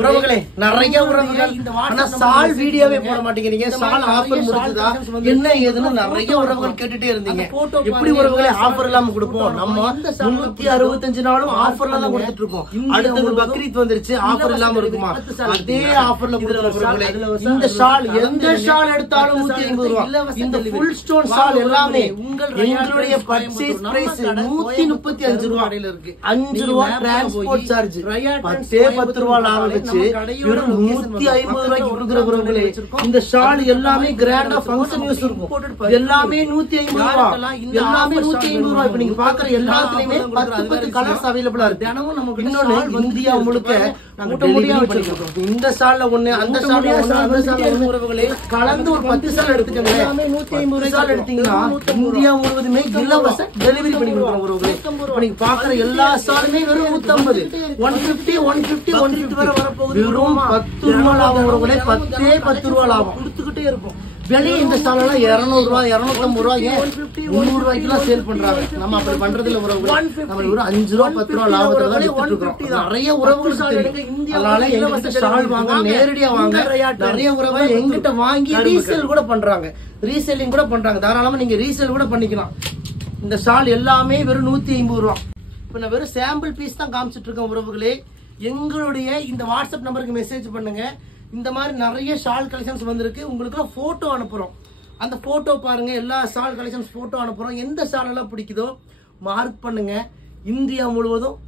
உறவுகளே நிறைய உறவுகள் ஆனா சால் வீடியோவே போட மாட்டேங்கிறீங்க. சால் ஆஃபர் முடிஞ்சதா என்ன ஏதுன்னு நிறைய உறவுகள் கேட்டுட்டே இருந்தீங்க. எப்படி உறவுகளே ஆஃபர் இல்லாம கொடுப்போம்? நம்ம 365 நாளும் ஆஃபர்ல தான் கொடுத்துட்டு இருக்கோம். அடுத்தது பக்ரீத் வந்துருச்சு, ஆஃபர் இல்லாம இருக்குமா? அதே ஆஃபர்ல கொடுத்துருக்கோம் உறவுகளே. இந்த ஷால் எந்த ஷால் எடுத்தாலும் 150 ரூபாய். இந்த ஃபுல் ஸ்டோன் ஷால் எல்லாமே எங்களுடைய பர்ச்சேஸ் பிரைஸ் 135 ரூபாய். 5 ரூபாய் டிரான்ஸ்போர்ட் சார்ஜ், 10 ரூபாய் ஆரம்பிச்சு வெறும் 150 ரூபாய்க்கு கொடுக்குற உறவுகளே. இந்த ஷால் எல்லாமே கிராண்டா ஃபங்க்ஷன் யூஸ் இருக்கும். எல்லாமே 150 ரூபாய், எல்லாமே 150 ரூபாய். இப்ப நீங்க பாக்குற எல்லாத்துலயுமே 10 கலர்ஸ் அவைலபிளா இருக்கு. இன்னொன்னு இந்தியா முழுக்க இந்த ஷால்ல ஒண்ணு, அந்த ஷால்ல ஒண்ணு, அந்த ஷால்ல ஒண்ணு உறவுகளே கலந்து ஒரு 10 ஷால் எடுத்துக்கோங்க. 150 ஷால் எடுத்தீங்கன்னா இந்தியா முழுவதுமே இலவச டெலிவரி பண்ணி கொடுக்குறோம் உறவுகளே. இப்ப நீங்க பாக்குற எல்லா ஷாலுமே வெறும் 150, 150, 150, 150 வரை வரப்போகுது. வெறும் 10 ரூபாய் லாபம் உறவுகளே. 10 ரூபாய் லாபம் கொடுத்துக்கிட்டே இருக்கும். வெளியே இந்த ஸ்டால் எல்லாம் 200 ரூபாய், 250 ரூபாய், 300 ரூபாய்க்கு எல்லாம் சேல் பண்றாங்க. நம்ம அப்படி பண்றது இல்ல உறவுகள். நம்ம ஒரு 5 ரூபாய் 10 ரூபாய் லாபத்துல தான் வித்துட்டு இருக்கோம். நிறைய உறவுகள் அதனால எங்கிட்ட ஸ்டால் வாங்க, நேரடியா வாங்க. நிறைய உறவுகள் எங்கிட்ட வாங்கி ரீசேல் கூட பண்றாங்க, ரீசேலிங் கூட பண்றாங்க. தாராளமா நீங்க ரீசேல் கூட பண்ணிக்கலாம். இந்த ஸ்டால் எல்லாமே வெறும் 150 ரூபாய். இப்ப நான் வெறும் சாம்பிள் பீஸ் தான் காமிச்சிட்டு இருக்கேன் உறவுகளே. எங்களுடைய இந்த வாட்ஸ்அப் நம்பருக்கு மெசேஜ் பண்ணுங்க. இந்த மாதிரி நிறைய ஷால் கலெக்ஷன்ஸ் வந்திருக்கு. உங்களுக்கு போட்டோ அனுப்புறோம். அந்த போட்டோ பாருங்க, எல்லா ஷால் கலெக்ஷன்ஸ் போட்டோ அனுப்புறோம். எந்த ஷால் எல்லாம் பிடிக்குதோ மார்க் பண்ணுங்க. இந்தியா முழுவதும்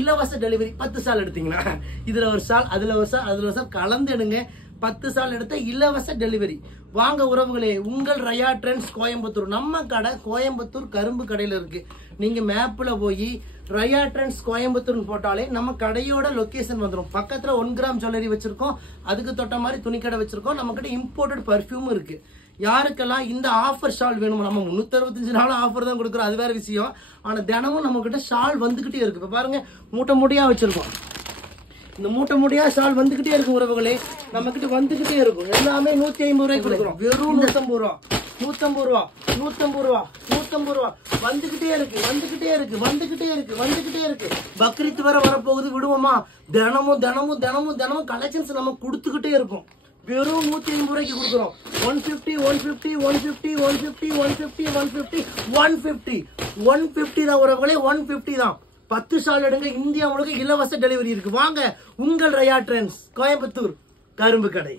இலவச டெலிவரி. 10 ஷால் எடுத்தீங்கன்னா இதுல ஒரு ஷால், அதுல ஒரு ஷால், அதுல ஒரு ஷால் கலந்து எடுங்க. 10 ஷால் எடுத்த இலவச டெலிவரி. வாங்க உறவுகளே, உங்கள் ரயா ட்ரெண்ட்ஸ் கோயம்புத்தூர். நம்ம கடை கோயம்புத்தூர் கரும்பு கடையில இருக்கு. நீங்க மேப்ல போய் ரயா ட்ரெண்ட்ஸ் கோயம்புத்தூர் போட்டாலே நம்ம கடையோட லொகேஷன் வந்துடும். பக்கத்துல 1 கிராம் ஜுவல்லரி வச்சிருக்கோம், அதுக்கு தொட்ட மாதிரி துணி கடை வச்சிருக்கோம். நம்ம கிட்ட இம்போர்ட்டட் பர்ஃபியூம் இருக்கு. யாருக்கெல்லாம் இந்த ஆஃபர் ஷால் வேணும், நம்ம 365 நாளும் ஆஃபர் தான் கொடுக்குறோம், அது வேற விஷயம். ஆனா தினமும் நம்ம கிட்ட ஷால் வந்துகிட்டே இருக்கு. இப்ப பாருங்க, மூட்டை மூட்டையா வச்சிருக்கோம். இந்த மூட்டை மூட்டையா ஷால் வந்துகிட்டே இருக்கும் உறவுகளே. நம்ம கிட்ட வந்துகிட்டே இருக்கும். எல்லாமே 150 ரூபாய்க்கு கொடுக்குறோம். வெறும் 150 ரூபா, 150 ரூபா, 150 ரூபா, 150 ரூபா. வந்துகிட்டே இருக்கு, வந்துகிட்டே இருக்கு, வந்துகிட்டே இருக்கு, வந்துகிட்டே இருக்கு. பக்ரீத் வர வரப்போகுது, விடுவோமா? தினமும் தினமும் தினமும் தினமும் கலெக்ஷன்ஸ் நம்ம கொடுத்துக்கிட்டே இருக்கும். வெறும் 150 ரூபாய்க்கு கொடுக்குறோம். 150, 150, 150, 150, 150, 150, 150, 150 தான் உறவுகளே. 150 தான். 10 ஷால் எடுங்க. இந்தியா முழுக்க இலவச டெலிவரி இருக்கு. வாங்க, உங்கள் ரயா ட்ரெண்ட்ஸ் கோயம்புத்தூர் கரும்பு கடை.